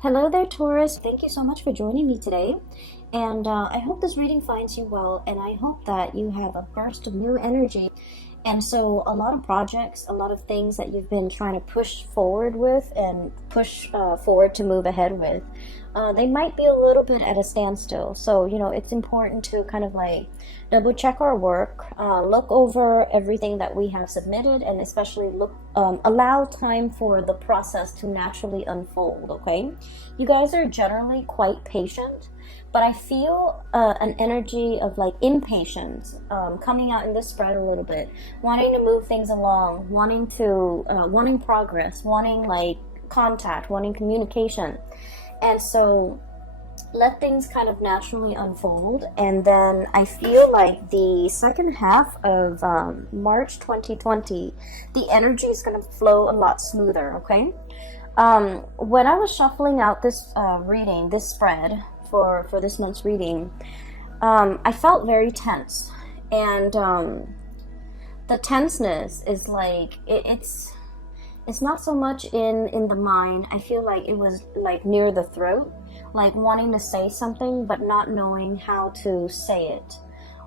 Hello there, Taurus. Thank you so much for joining me today. And I hope this reading finds you well, and I hope that you have a burst of new energy. And so, a lot of projects, a lot of things that you've been trying to push forward with and push forward to move ahead with, they might be a little bit at a standstill. So, it's important to kind of like double check our work, look over everything that we have submitted, and especially allow time for the process to naturally unfold, okay? You guys are generally quite patient, but I feel an energy of like impatience coming out in this spread a little bit, wanting to move things along, wanting progress, wanting like contact, wanting communication. And so let things kind of naturally unfold. And then I feel like the second half of March 2020, the energy is going to flow a lot smoother, okay? When I was shuffling out this reading, this spread for this month's reading, I felt very tense. And the tenseness is like, it's not so much in the mind. I feel like it was like near the throat, like wanting to say something but not knowing how to say it,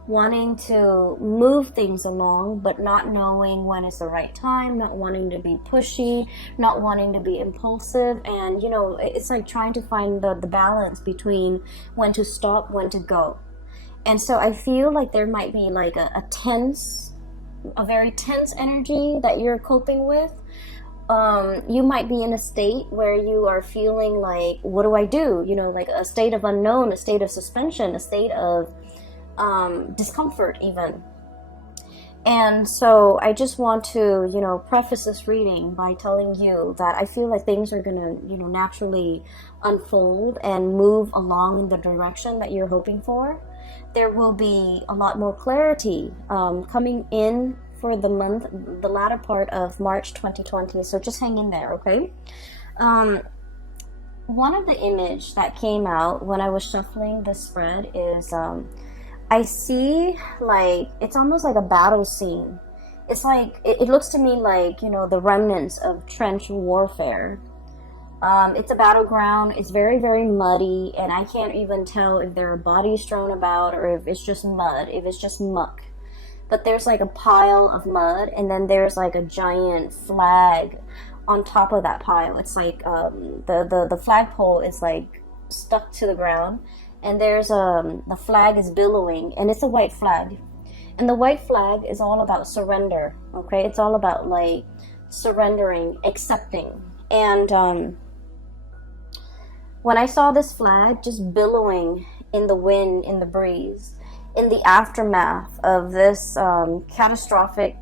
wanting to move things along but not knowing when it's the right time, not wanting to be pushy, not wanting to be impulsive. And it's like trying to find the balance between when to stop, when to go. And so I feel like there might be like a very tense energy that you're coping with. You might be in a state where you are feeling like, what do I do? Like a state of unknown, a state of suspension, a state of discomfort even. And so I just want to, preface this reading by telling you that I feel like things are going to, naturally unfold and move along in the direction that you're hoping for. There will be a lot more clarity coming in for the latter part of March 2020. So just hang in there, okay? One of the image that came out when I was shuffling this spread is I see like it's almost like a battle scene. It's like it looks to me like the remnants of trench warfare. It's a battleground. It's very, very muddy, and I can't even tell if there are bodies strewn about or if it's just mud, if it's just muck. But there's like a pile of mud, and then there's like a giant flag on top of that pile. It's like the flagpole is like stuck to the ground, and there's the flag is billowing, and it's a white flag. And the white flag is all about surrender, okay? It's all about like surrendering, accepting. And when I saw this flag just billowing in the wind, in the breeze, in the aftermath of this catastrophic,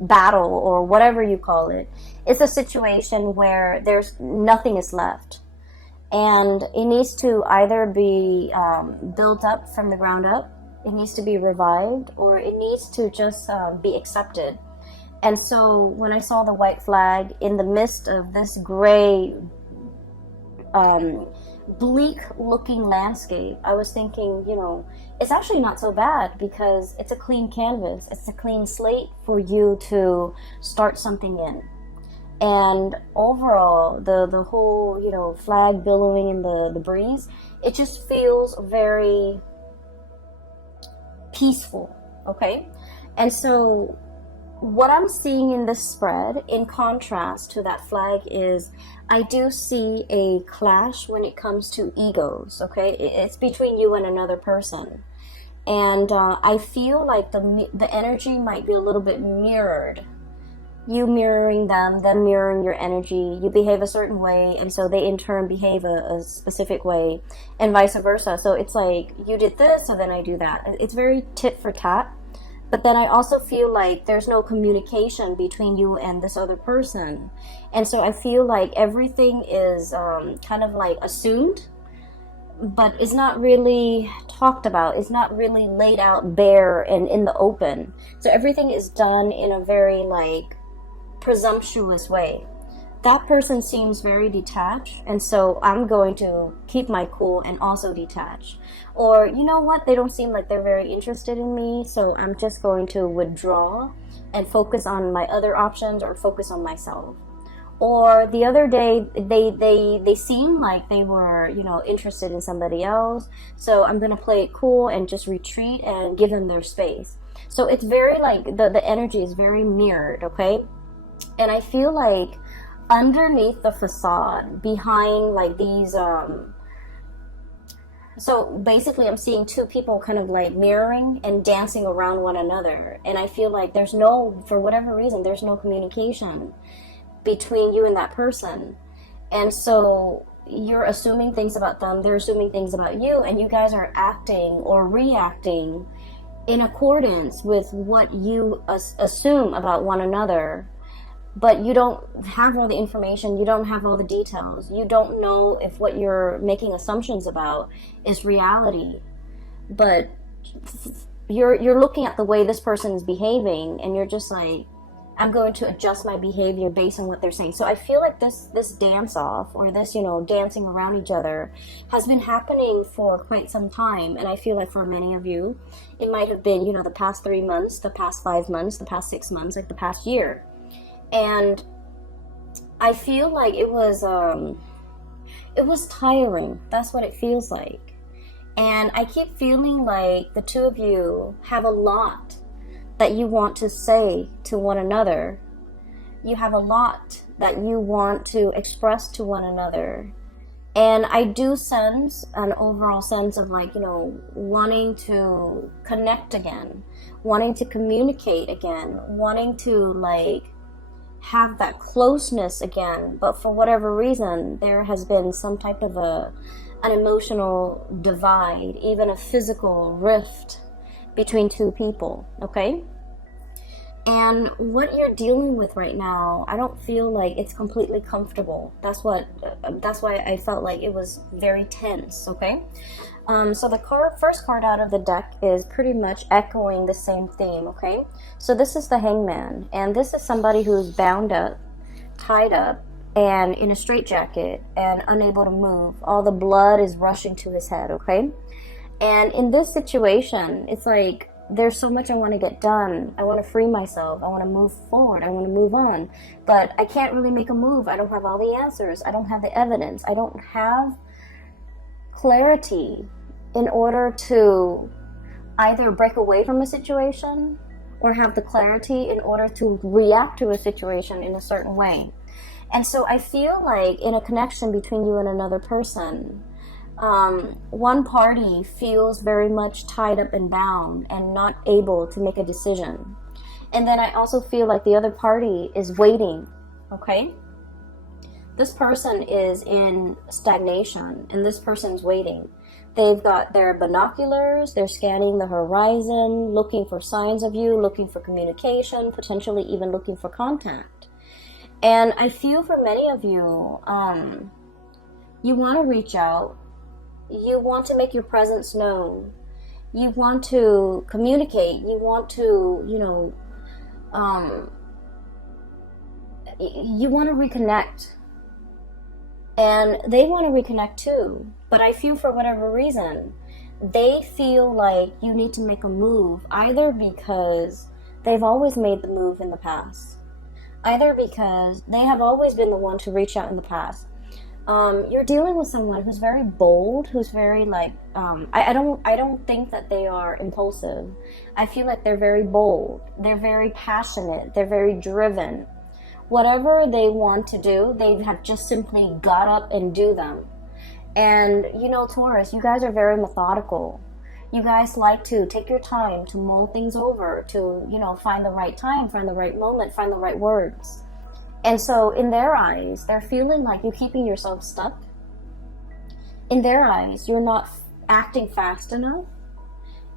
battle or whatever you call it, it's a situation where there's nothing is left. And it needs to either be built up from the ground up, it needs to be revived, or it needs to just be accepted. And so when I saw the white flag in the midst of this gray, bleak looking landscape, I was thinking, it's actually not so bad because it's a clean canvas. It's a clean slate for you to start something in. And overall, the whole, flag billowing in the breeze, it just feels very peaceful, okay? And so what I'm seeing in this spread, in contrast to that flag, is I do see a clash when it comes to egos, okay? It's between you and another person. And I feel like the energy might be a little bit mirrored. You mirroring them mirroring your energy. You behave a certain way, and so they in turn behave a specific way, and vice versa. So it's like, you did this, so then I do that. It's very tit for tat. But then I also feel like there's no communication between you and this other person. And so I feel like everything is kind of like assumed, but it's not really talked about. It's not really laid out bare and in the open. So everything is done in a very like presumptuous way. That person seems very detached, and so I'm going to keep my cool and also detach. Or, you know what, they don't seem like they're very interested in me, so I'm just going to withdraw and focus on my other options or focus on myself. Or the other day, they seemed like they were, you know, interested in somebody else. So I'm gonna play it cool and just retreat and give them their space. So it's very like the energy is very mirrored, okay? And I feel like underneath the facade, behind like these so basically I'm seeing two people kind of like mirroring and dancing around one another. And I feel like there's no, for whatever reason, there's no communication between you and that person. And so you're assuming things about them, they're assuming things about you, and you guys are acting or reacting in accordance with what you assume about one another. But you don't have all the information, you don't have all the details, you don't know if what you're making assumptions about is reality. But you're looking at the way this person is behaving, and you're just like, I'm going to adjust my behavior based on what they're saying. So I feel like this dance off, or this, you know, dancing around each other, has been happening for quite some time. And I feel like for many of you, it might have been, you know, the past 3 months, the past 5 months, the past 6 months, like the past year. And I feel like it was tiring. That's what it feels like. And I keep feeling like the two of you have a lot that you want to say to one another. You have a lot that you want to express to one another. And I do sense an overall sense of like, you know, wanting to connect again, wanting to communicate again, wanting to like have that closeness again. But for whatever reason, there has been some type of an emotional divide, even a physical rift between two people, okay? And what you're dealing with right now, I don't feel like it's completely comfortable. That's why I felt like it was very tense, okay? So the first card out of the deck is pretty much echoing the same theme, okay? So this is the Hangman, and this is somebody who's bound up, tied up, and in a straitjacket, and unable to move. All the blood is rushing to his head, okay? And in this situation, it's like, there's so much I want to get done. I want to free myself. I want to move forward. I want to move on. But I can't really make a move. I don't have all the answers. I don't have the evidence. I don't have clarity in order to either break away from a situation or have the clarity in order to react to a situation in a certain way. And so I feel like in a connection between you and another person, one party feels very much tied up and bound and not able to make a decision. And then I also feel like the other party is waiting, okay? This person is in stagnation, and this person's waiting. They've got their binoculars, they're scanning the horizon, looking for signs of you, looking for communication, potentially even looking for contact. And I feel for many of you, you want to reach out. You want to make your presence known. You want to communicate. You want to, you know, you want to reconnect. And they want to reconnect too. But I feel for whatever reason, they feel like you need to make a move, either because they've always made the move in the past, either because they have always been the one to reach out in the past. You're dealing with someone who's very bold, who's very like, I don't think that they are impulsive. I feel like they're very bold. They're very passionate. They're very driven. Whatever they want to do, they have just simply got up and do them. And you know, Taurus, you guys are very methodical. You guys like to take your time to mull things over, to, you know, find the right time, find the right moment, find the right words. And so in their eyes, they're feeling like you're keeping yourself stuck. In their eyes, you're not acting fast enough.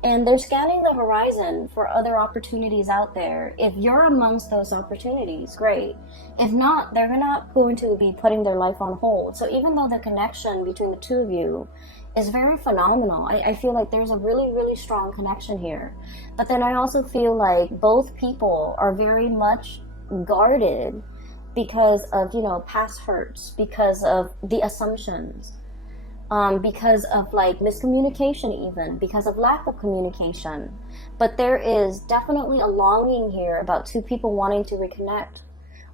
And they're scanning the horizon for other opportunities out there. If you're amongst those opportunities, great. If not, they're not going to be putting their life on hold. So even though the connection between the two of you is very phenomenal, I feel like there's a really, really strong connection here. But then I also feel like both people are very much guarded because of, you know, past hurts, because of the assumptions, because of like miscommunication, even because of lack of communication. But there is definitely a longing here about two people wanting to reconnect,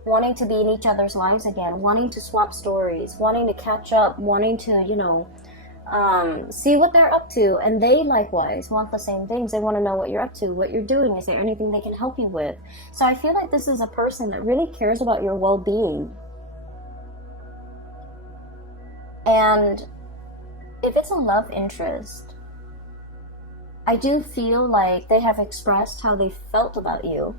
wanting to be in each other's lives again, wanting to swap stories, wanting to catch up, wanting to, see what they're up to. And they likewise want the same things. They want to know what you're up to, what you're doing. Is there anything they can help you with? So I feel like this is a person that really cares about your well-being. And if it's a love interest, I do feel like they have expressed how they felt about you.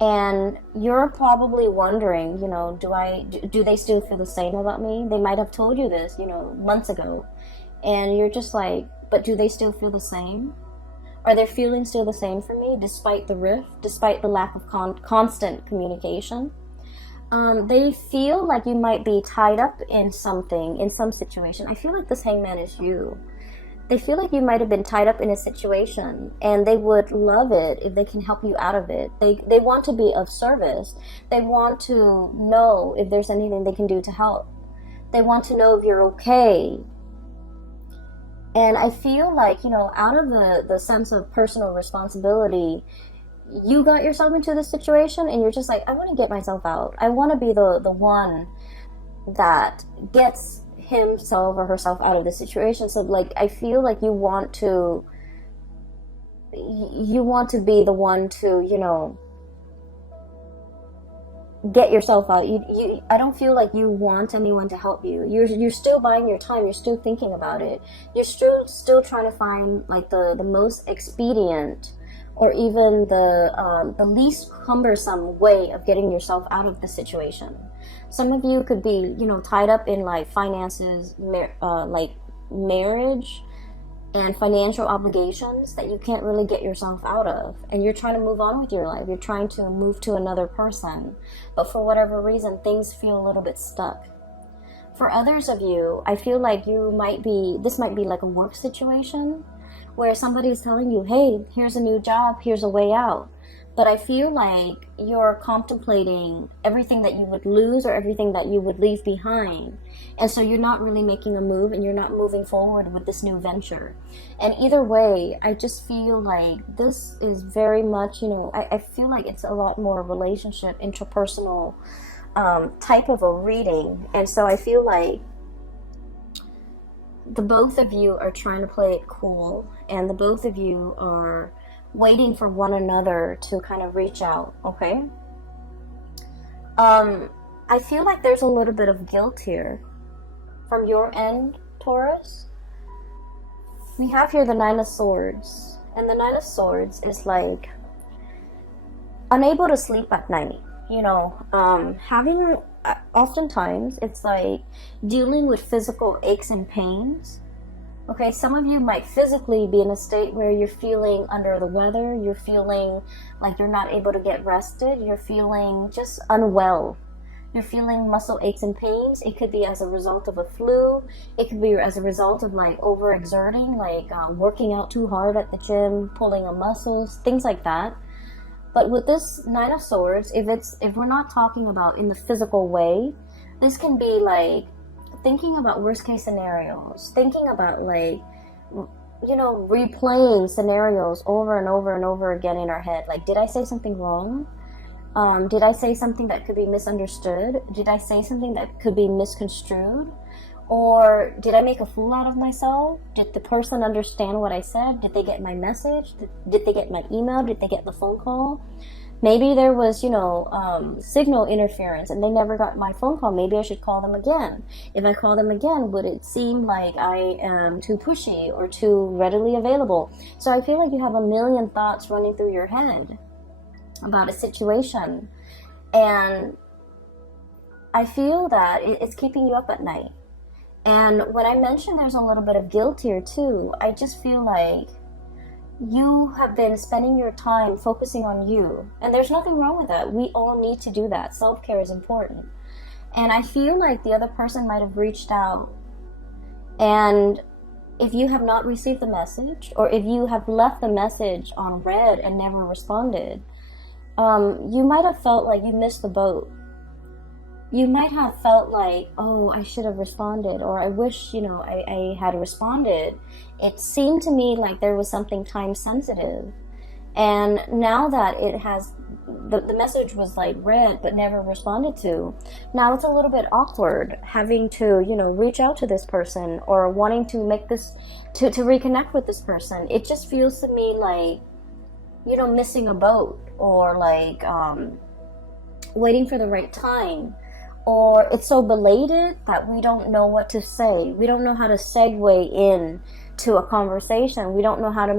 And you're probably wondering, do they still feel the same about me? They might have told you this, months ago. And you're just like, but do they still feel the same? Are their feelings still the same for me, despite the rift, despite the lack of constant communication? They feel like you might be tied up in something, in some situation. I feel like this hangman is you. They feel like you might have been tied up in a situation, and they would love it if they can help you out of it. They want to be of service. They want to know if there's anything they can do to help. They want to know if you're okay. And I feel like, out of the sense of personal responsibility, you got yourself into this situation, and you're just like, I want to get myself out. I want to be the one that gets himself or herself out of the situation. So like, I feel like you want to be the one to, get yourself out. I don't feel like you want anyone to help you. You're still buying your time. You're still thinking about it. You're still trying to find like the most expedient, or even the least cumbersome way of getting yourself out of the situation. Some of you could be, tied up in like finances, like marriage and financial obligations that you can't really get yourself out of. And you're trying to move on with your life. You're trying to move to another person. But for whatever reason, things feel a little bit stuck. For others of you, I feel like this might be like a work situation where somebody is telling you, hey, here's a new job, here's a way out. But I feel like you're contemplating everything that you would lose or everything that you would leave behind. And so you're not really making a move, and you're not moving forward with this new venture. And either way, I just feel like this is very much, I feel like it's a lot more relationship, interpersonal type of a reading. And so I feel like the both of you are trying to play it cool, and the both of you are waiting for one another to kind of reach out, okay? I feel like there's a little bit of guilt here from your end, Taurus. We have here the Nine of Swords, and the Nine of Swords is like unable to sleep at night, having oftentimes it's like dealing with physical aches and pains. Okay, some of you might physically be in a state where you're feeling under the weather, you're feeling like you're not able to get rested, you're feeling just unwell. You're feeling muscle aches and pains. It could be as a result of a flu. It could be as a result of like overexerting, like working out too hard at the gym, pulling on muscles, things like that. But with this Nine of Swords, if we're not talking about in the physical way, this can be like thinking about worst case scenarios, thinking about like, replaying scenarios over and over and over again in our head. Like, did I say something wrong? Did I say something that could be misunderstood? Did I say something that could be misconstrued? Or did I make a fool out of myself? Did the person understand what I said? Did they get my message? Did they get my email? Did they get the phone call? Maybe there was, signal interference and they never got my phone call. Maybe I should call them again. If I call them again, would it seem like I am too pushy or too readily available? So I feel like you have a million thoughts running through your head about a situation. And I feel that it's keeping you up at night. And when I mentioned there's a little bit of guilt here too, I just feel like you have been spending your time focusing on you. And there's nothing wrong with that. We all need to do that. Self-care is important. And I feel like the other person might have reached out. And if you have not received the message, or if you have left the message on read and never responded, you might have felt like you missed the boat. You might have felt like, oh, I should have responded, or I wish, I had responded. It seemed to me like there was something time sensitive. And now that it has the message was like read but never responded to. Now it's a little bit awkward having to, you know, reach out to this person or wanting to make this, to reconnect with this person. It just feels to me like, you know, missing a boat, or like waiting for the right time, or it's so belated that we don't know what to say. We don't know how to segue in to a conversation. We don't know how to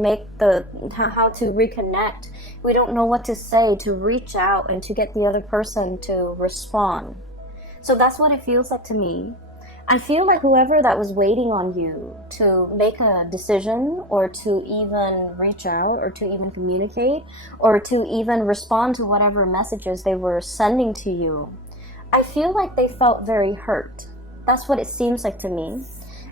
how to reconnect. We don't know what to say to reach out and to get the other person to respond. So that's what it feels like to me. I feel like whoever that was waiting on you to make a decision, or to even reach out, or to even communicate, or to even respond to whatever messages they were sending to you, I feel like they felt very hurt. That's what it seems like to me.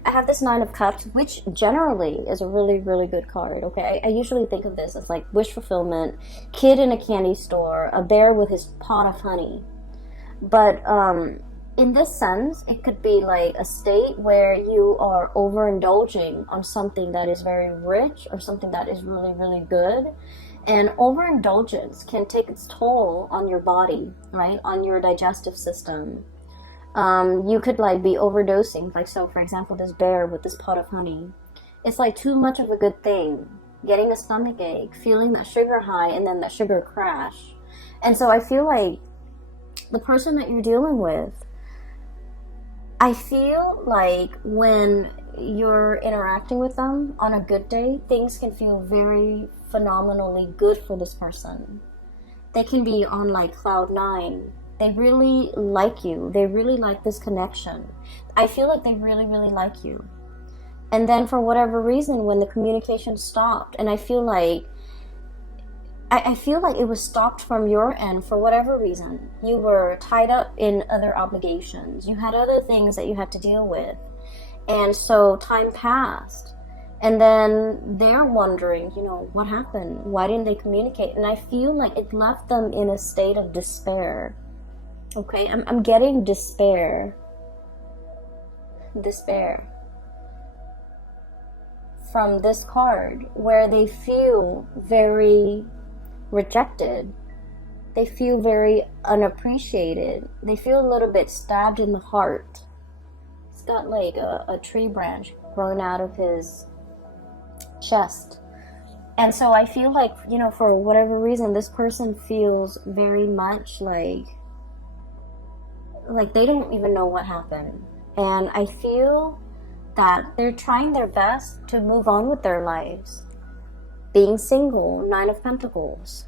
I have this 9 of Cups, which generally is a really, really good card, okay? I usually think of this as like wish fulfillment, kid in a candy store, a bear with his pot of honey. But in this sense, it could be like a state where you are overindulging on something that is very rich, or something that is really, really good. And overindulgence can take its toll on your body, right? On your digestive system. You could like be overdosing. Like, so for example, this bear with this pot of honey. It's like too much of a good thing. Getting a stomach ache, feeling that sugar high, and then that sugar crash. And so I feel like the person that you're dealing with, I feel like when you're interacting with them on a good day, things can feel very phenomenally good for this person. They can be on like cloud 9. They really like you. They really like this connection. I feel like they really, really like you. And then for whatever reason, when the communication stopped, and I feel like it was stopped from your end for whatever reason. You were tied up in other obligations. You had other things that you had to deal with. And so time passed. And then they're wondering, you know, what happened? Why didn't they communicate? And I feel like it left them in a state of despair. Okay, I'm getting despair. Despair. From this card, where they feel very rejected. They feel very unappreciated. They feel a little bit stabbed in the heart. He's got like a tree branch growing out of his chest. And so I feel like, you know, for whatever reason, this person feels very much like they don't even know what happened. And I feel that they're trying their best to move on with their lives. Being single, 9 of Pentacles.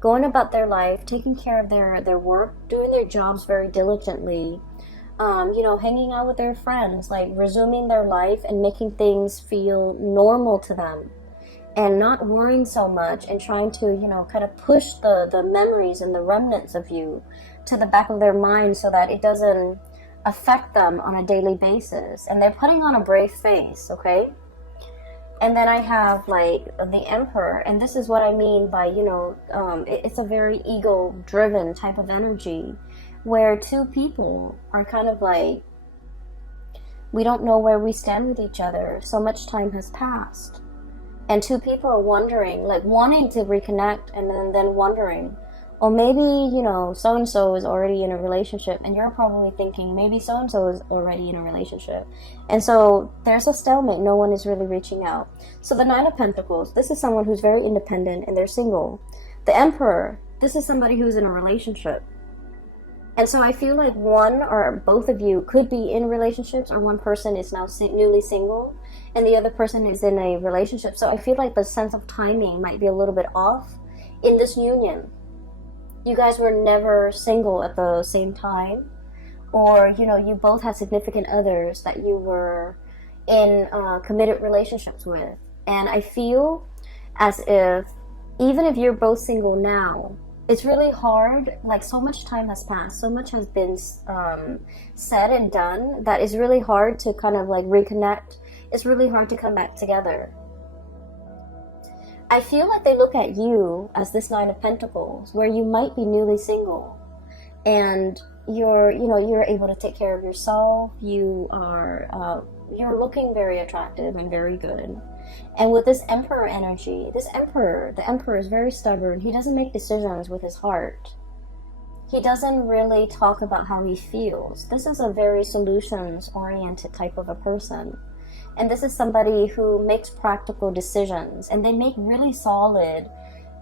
Going about their life, taking care of their work, doing their jobs very diligently. You know, hanging out with their friends, like resuming their life and making things feel normal to them. And not worrying so much, and trying to, you know, kind of push the memories and the remnants of you to the back of their mind so that it doesn't affect them on a daily basis. And they're putting on a brave face, okay? And then I have like the Emperor, and this is what I mean by, you know, it's a very ego-driven type of energy, where two people are kind of like, we don't know where we stand with each other. So much time has passed. And two people are wondering, like wanting to reconnect, and then wondering, or maybe, you know, so-and-so is already in a relationship, and you're probably thinking maybe so-and-so is already in a relationship. And so there's a stalemate. No one is really reaching out. So the 9 of Pentacles, this is someone who's very independent and they're single. The Emperor, this is somebody who's in a relationship. And so I feel like one or both of you could be in relationships, or one person is now newly single and the other person is in a relationship. So I feel like the sense of timing might be a little bit off in this union. You guys were never single at the same time, or, you know, you both had significant others that you were in committed relationships with. And I feel as if, even if you're both single now, it's really hard, like so much time has passed, so much has been said and done, that it's really hard to kind of like reconnect. It's really hard to come back together. I feel like they look at you as this 9 of Pentacles, where you might be newly single. And you're able to take care of yourself. You're looking very attractive and very good. And with this emperor energy, the emperor is very stubborn. He doesn't make decisions with his heart. He doesn't really talk about how he feels. This is a very solutions-oriented type of a person. And this is somebody who makes practical decisions. And they make really solid,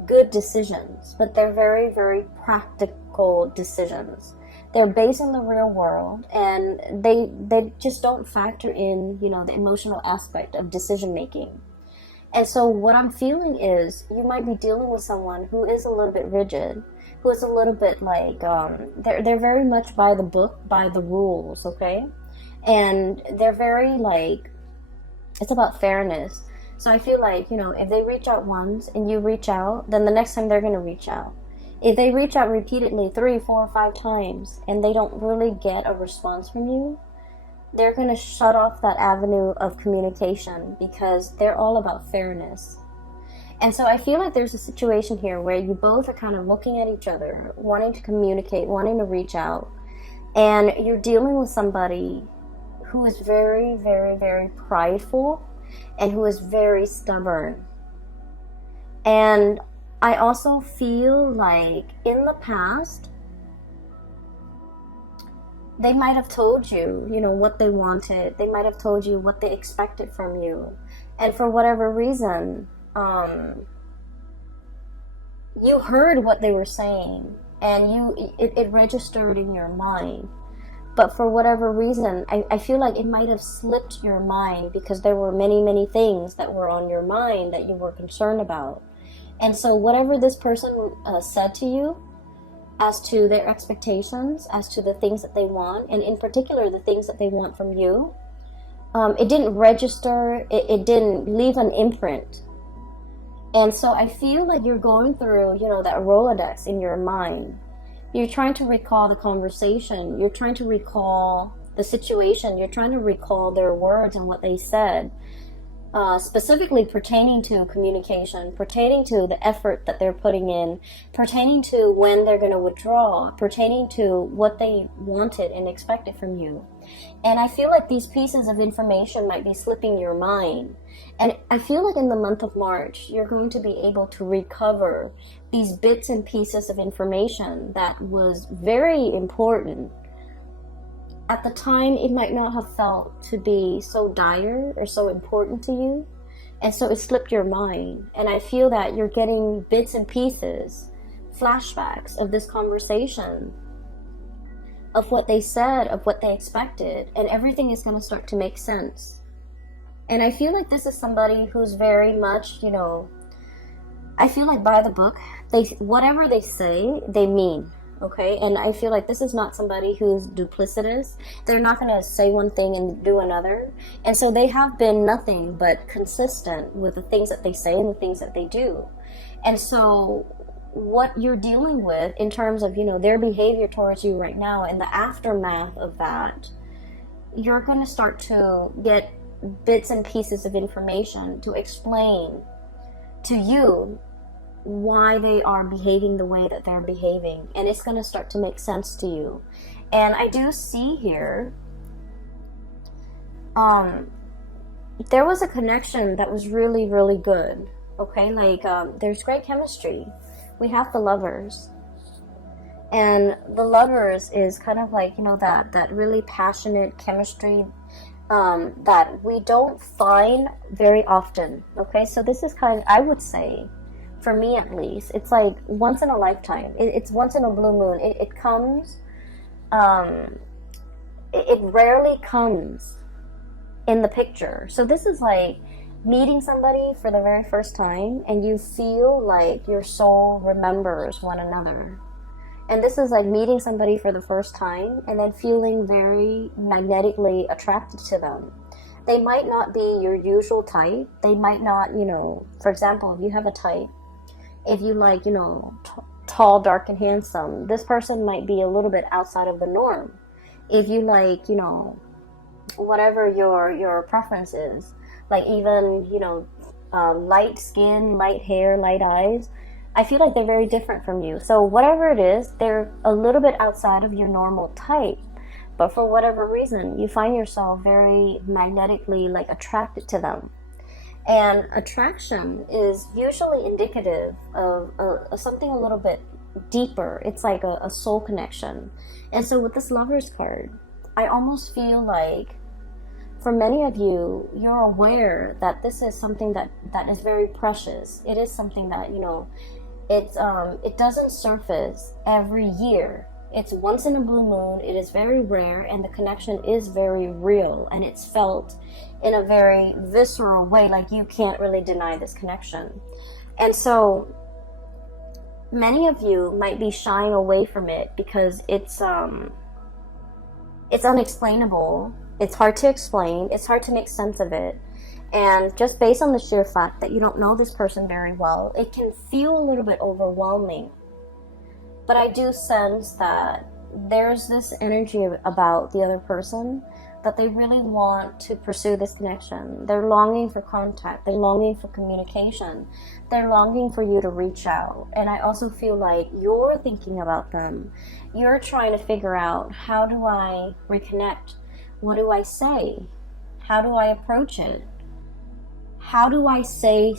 good decisions. But they're very, very practical decisions. They're based in the real world. And they just don't factor in, the emotional aspect of decision-making. And so what I'm feeling is you might be dealing with someone who is a little bit rigid, who is a little bit like, they're very much by the book, by the rules, okay? And they're very like, it's about fairness. So I feel like, if they reach out once and you reach out, then the next time they're going to reach out. If they reach out repeatedly 3, 4, 5 times and they don't really get a response from you, they're going to shut off that avenue of communication because they're all about fairness. And so I feel like there's a situation here where you both are kind of looking at each other, wanting to communicate, wanting to reach out, and you're dealing with somebody who is very, very, very prideful and who is very stubborn. And I also feel like in the past, they might have told you, what they wanted. They might have told you what they expected from you. And for whatever reason, you heard what they were saying and it registered in your mind. But for whatever reason, I feel like it might have slipped your mind because there were many, many things that were on your mind that you were concerned about. And so whatever this person said to you, as to their expectations, as to the things that they want, and in particular the things that they want from you, it didn't register, it didn't leave an imprint. And so I feel like you're going through, that Rolodex in your mind. You're trying to recall the conversation, you're trying to recall the situation, you're trying to recall their words and what they said. Specifically pertaining to communication, pertaining to the effort that they're putting in, pertaining to when they're going to withdraw, pertaining to what they wanted and expected from you. And I feel like these pieces of information might be slipping your mind. And I feel like in the month of March, you're going to be able to recover these bits and pieces of information that was very important. At the time, it might not have felt to be so dire or so important to you. And so it slipped your mind. And I feel that you're getting bits and pieces, flashbacks of this conversation, of what they said, of what they expected. And everything is going to start to make sense. And I feel like this is somebody who's very much, I feel like by the book, whatever they say, they mean. Okay, and I feel like this is not somebody who's duplicitous. They're not going to say one thing and do another. And so they have been nothing but consistent with the things that they say and the things that they do. And so what you're dealing with in terms of, their behavior towards you right now and the aftermath of that, you're going to start to get bits and pieces of information to explain to you why they are behaving the way that they're behaving, and it's going to start to make sense to you. And I do see here there was a connection that was really, really good. Okay, like there's great chemistry. We have the Lovers, and the Lovers is kind of like, that really passionate chemistry that we don't find very often. Okay, so this is I would say, for me at least, it's like once in a lifetime. It's once in a blue moon. It comes, it rarely comes in the picture. So this is like meeting somebody for the very first time and you feel like your soul remembers one another. And this is like meeting somebody for the first time and then feeling very magnetically attracted to them. They might not be your usual type. They might not, for example, if you have a type, if you like, tall, dark, and handsome, this person might be a little bit outside of the norm. If you like, whatever your preference is, like even, light skin, light hair, light eyes, I feel like they're very different from you. So whatever it is, they're a little bit outside of your normal type. But for whatever reason, you find yourself very magnetically like attracted to them. And attraction is usually indicative of something a little bit deeper. It's like a soul connection. And so with this Lovers card, I almost feel like for many of you, you're aware that this is something that is very precious. It is something that, it doesn't surface every year. It's once in a blue moon. It is very rare, and the connection is very real, and it's felt in a very visceral way. Like you can't really deny this connection. And so many of you might be shying away from it because it's unexplainable. It's hard to explain. It's hard to make sense of it. And just based on the sheer fact that you don't know this person very well, it can feel a little bit overwhelming. But I do sense that there's this energy about the other person that they really want to pursue this connection. They're longing for contact. They're longing for communication. They're longing for you to reach out. And I also feel like you're thinking about them. You're trying to figure out, how do I reconnect? What do I say? How do I approach it? How do I say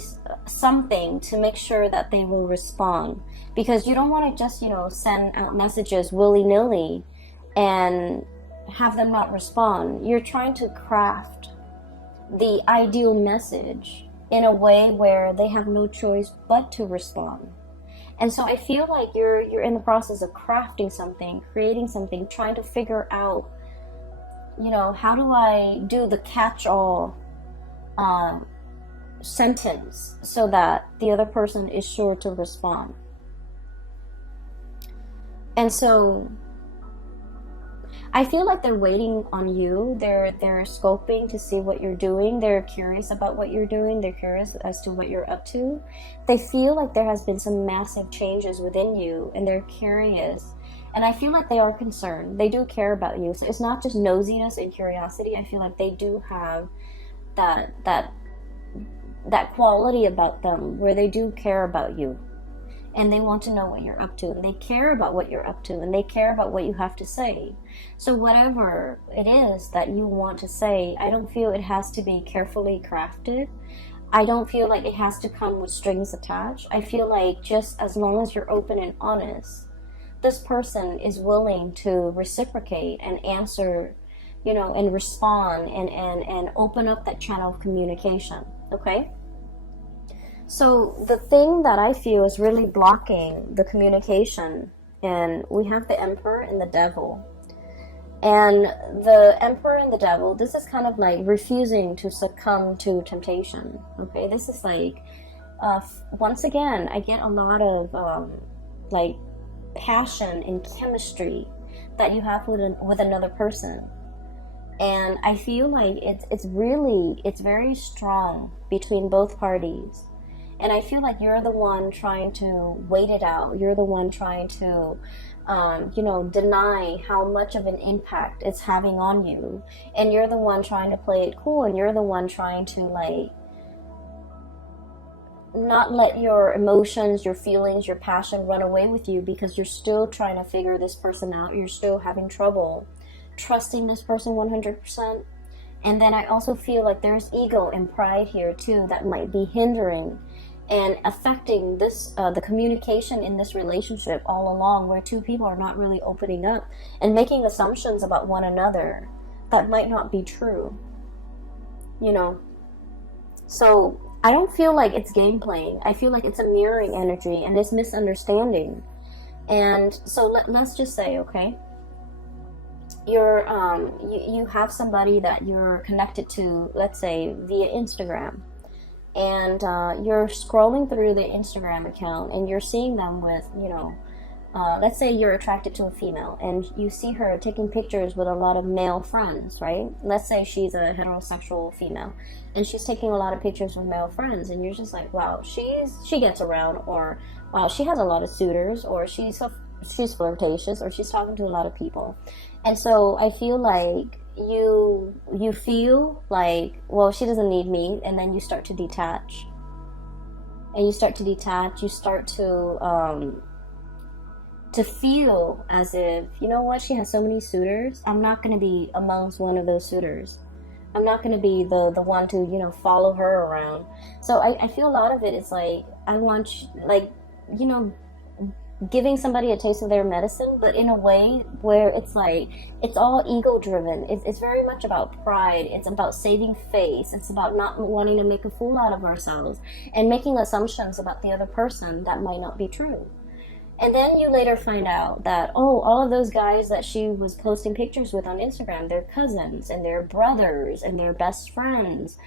something to make sure that they will respond? Because you don't want to just, send out messages willy-nilly and have them not respond. You're trying to craft the ideal message in a way where they have no choice but to respond. And so I feel like you're in the process of crafting something, creating something, trying to figure out, how do I do the catch-all sentence so that the other person is sure to respond. And so I feel like they're waiting on you. They're scoping to see what you're doing. They're curious about what you're doing. They're curious as to what you're up to. They feel like there has been some massive changes within you, and they're curious. And I feel like they are concerned. They do care about you. So it's not just nosiness and curiosity. I feel like they do have that quality about them where they do care about you. And they want to know what you're up to, and they care about what you're up to, and they care about what you have to say. So whatever it is that you want to say, I don't feel it has to be carefully crafted. I don't feel like it has to come with strings attached. I feel like just as long as you're open and honest, this person is willing to reciprocate and answer, and respond and open up that channel of communication, okay? So the thing that I feel is really blocking the communication, and we have the Emperor and the Devil. And the Emperor and the Devil, this is kind of like refusing to succumb to temptation. Okay, this is like, once again, I get a lot of passion and chemistry that you have with another person. And I feel like it's very strong between both parties. And I feel like you're the one trying to wait it out. You're the one trying to, deny how much of an impact it's having on you. And you're the one trying to play it cool. And you're the one trying to, not let your emotions, your feelings, your passion run away with you, because you're still trying to figure this person out. You're still having trouble trusting this person 100%. And then I also feel like there's ego and pride here, too, that might be hindering and affecting this the communication in this relationship all along, where two people are not really opening up and making assumptions about one another that might not be true. So I don't feel like it's game playing. I feel like it's a mirroring energy and it's misunderstanding. And so let's just say, okay, you're you have somebody that you're connected to, let's say via Instagram. And you're scrolling through the Instagram account and you're seeing them with, let's say you're attracted to a female and you see her taking pictures with a lot of male friends, right? Let's say she's a heterosexual female and she's taking a lot of pictures with male friends, and you're just like, wow, she gets around, or wow, she has a lot of suitors, or she's flirtatious, or she's talking to a lot of people. And so I feel like you feel like, well, she doesn't need me, and then you start to detach. and you start to detach. You start to feel as if, you know what, she has so many suitors, I'm not going to be amongst one of those suitors. I'm not going to be the one to, you know, follow her around. So I feel a lot of it is like, I want, like, you know, giving somebody a taste of their medicine, but in a way where it's like, it's all ego driven. It's very much about pride. It's about saving face. It's about not wanting to make a fool out of ourselves and making assumptions about the other person that might not be true. And then you later find out that, oh, all of those guys that she was posting pictures with on Instagram, they're cousins and they're brothers and they're best friends.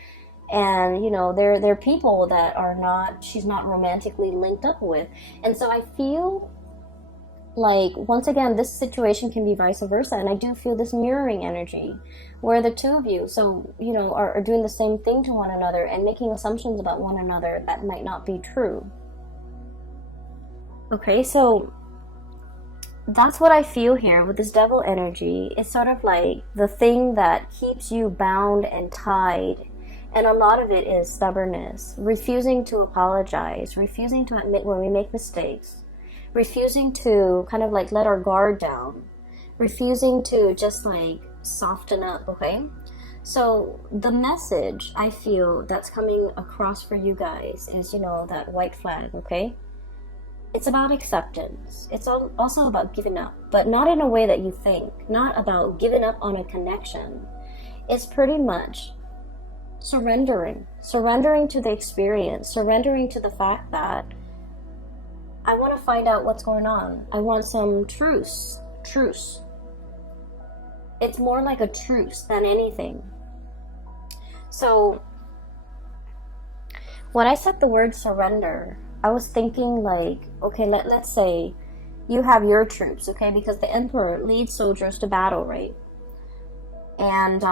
And, you know, they're people that are not, she's not romantically linked up with. And so I feel like, once again, this situation can be vice versa. And I do feel this mirroring energy where the two of you, so, you know, are doing the same thing to one another and making assumptions about one another that might not be true. Okay, so that's what I feel here with this devil energy. It's sort of like the thing that keeps you bound and tied. And a lot of it is stubbornness, refusing to apologize, refusing to admit when we make mistakes, refusing to kind of like let our guard down, refusing to just like soften up, okay? So the message I feel that's coming across for you guys is, you know, that white flag, okay? It's about acceptance. It's also about giving up, but not in a way that you think, not about giving up on a connection. It's pretty much surrendering to the experience, surrendering to the fact that I want to find out what's going on. I want some truce. It's more like a truce than anything. So when I said the word surrender, I was thinking like, okay, let's say you have your troops, okay, because the emperor leads soldiers to battle, right? And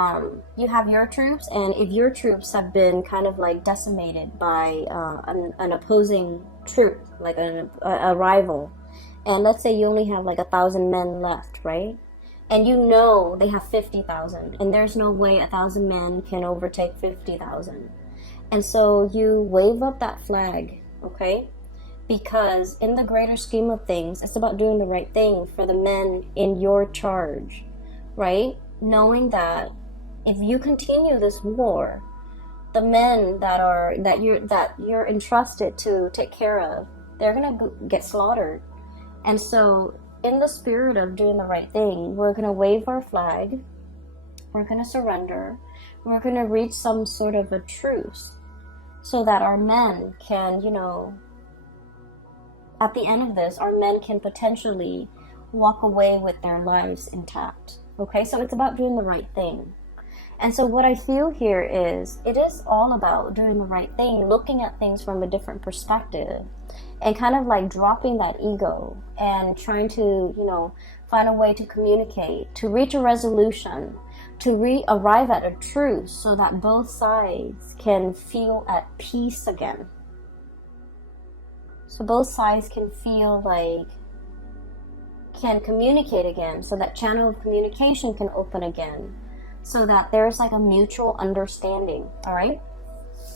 you have your troops, and if your troops have been kind of like decimated by an opposing troop, like a rival, and let's say you only have like 1,000 men left, right? And you know they have 50,000, and there's no way 1,000 men can overtake 50,000. And so you wave up that flag, okay? Because in the greater scheme of things, it's about doing the right thing for the men in your charge, right? Knowing that if you continue this war, the men that you're entrusted to take care of, they're gonna get slaughtered. And so, in the spirit of doing the right thing, we're gonna wave our flag, we're gonna surrender, we're gonna reach some sort of a truce, so that our men can, you know, at the end of this, our men can potentially walk away with their lives intact. Okay, so it's about doing the right thing. And so what I feel here is, it is all about doing the right thing, looking at things from a different perspective, and kind of like dropping that ego and trying to, you know, find a way to communicate, to reach a resolution, to arrive at a truce so that both sides can feel at peace again. So both sides can feel like, can communicate again, so that channel of communication can open again, so that there's like a mutual understanding, all right?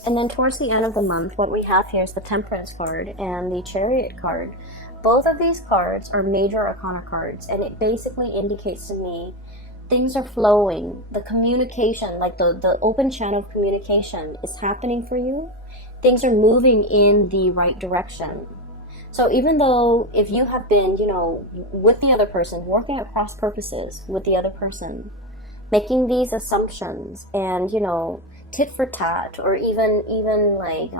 And then towards the end of the month, what we have here is the Temperance card and the Chariot card. Both of these cards are major arcana cards, and it basically indicates to me things are flowing. The communication, like the open channel of communication is happening for you. Things are moving in the right direction. So even though if you have been, you know, with the other person, working at cross purposes with the other person, making these assumptions and, you know, tit for tat, or even like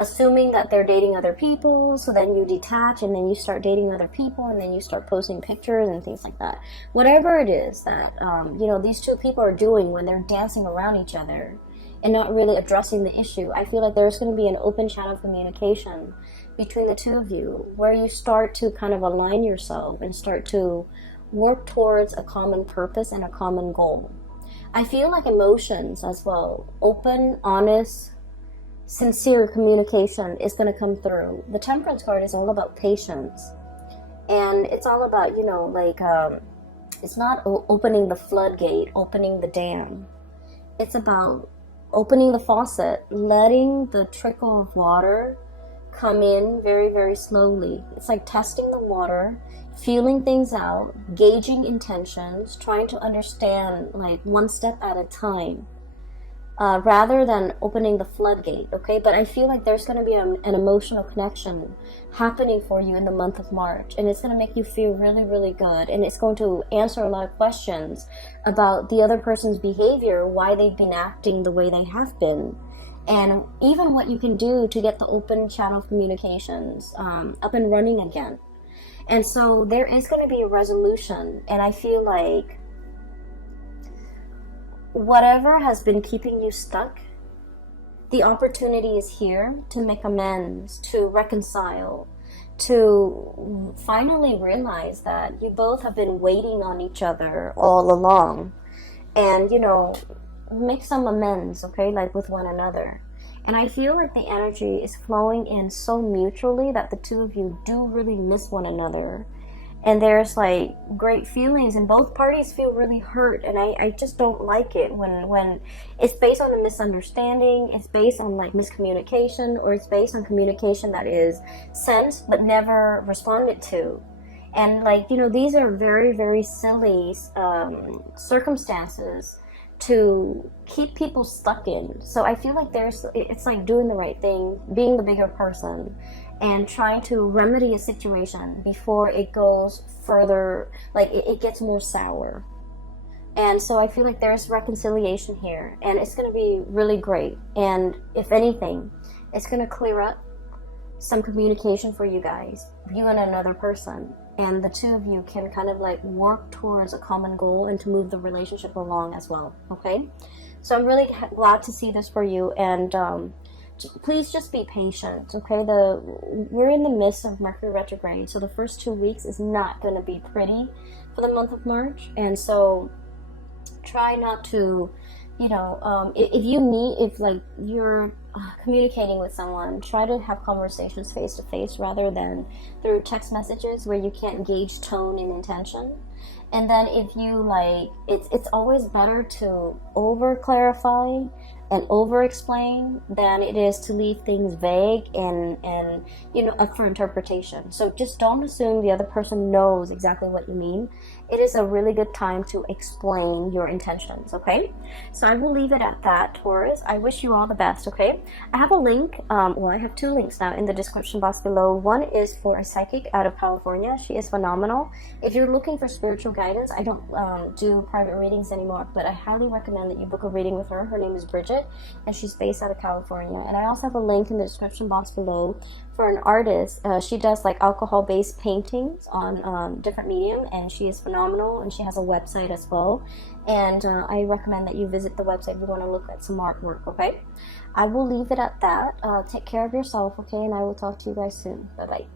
assuming that they're dating other people, so then you detach and then you start dating other people and then you start posting pictures and things like that. Whatever it is that, you know, these two people are doing when they're dancing around each other and not really addressing the issue, I feel like there's going to be an open channel of communication between the two of you where you start to kind of align yourself and start to work towards a common purpose and a common goal. I feel like emotions as well, open, honest, sincere communication is going to come through. The Temperance card is all about patience, and it's all about, you know, like it's not opening the floodgate, opening the dam. It's about opening the faucet, letting the trickle of water come in very, very slowly. It's like testing the water, feeling things out, gauging intentions, trying to understand like one step at a time, rather than opening the floodgate, okay? But I feel like there's going to be an emotional connection happening for you in the month of March, and it's going to make you feel really, really good, and it's going to answer a lot of questions about the other person's behavior, why they've been acting the way they have been, and even what you can do to get the open channel of communications up and running again. And so there is going to be a resolution, and I feel like whatever has been keeping you stuck, the opportunity is here to make amends, to reconcile, to finally realize that you both have been waiting on each other all along, and, you know, make some amends, okay, like with one another. And I feel like the energy is flowing in so mutually that the two of you do really miss one another. And there's like great feelings, and both parties feel really hurt. And I just don't like it when it's based on a misunderstanding, it's based on like miscommunication, or it's based on communication that is sent but never responded to. And like, you know, these are very, very silly circumstances to keep people stuck in. So I feel like it's like doing the right thing, being the bigger person, and trying to remedy a situation before it goes further, like it gets more sour. And so I feel like there's reconciliation here, and it's going to be really great. And if anything, it's going to clear up some communication for you guys, you and another person, and the two of you can kind of like work towards a common goal and to move the relationship along as well, okay? So I'm really glad to see this for you, and please just be patient, okay? We're in the midst of Mercury retrograde, so the first 2 weeks is not going to be pretty for the month of March, and so try not to, you know, if like you're communicating with someone, try to have conversations face to face rather than through text messages where you can't gauge tone and intention. And then if you like, it's always better to over clarify and over explain than it is to leave things vague and you know, up for interpretation. So just don't assume the other person knows exactly what you mean. It is a really good time to explain your intentions, okay? So I will leave it at that, Taurus. I wish you all the best, okay? I have a link, well, I have 2 links now in the description box below. One is for a psychic out of California. She is phenomenal. If you're looking for spiritual guidance, I don't do private readings anymore, but I highly recommend that you book a reading with her. Her name is Bridget, and she's based out of California. And I also have a link in the description box below for an artist. She does like alcohol-based paintings on different medium, and she is phenomenal, and she has a website as well. And I recommend that you visit the website if you want to look at some artwork, okay? I will leave it at that. Take care of yourself, okay? And I will talk to you guys soon. Bye-bye.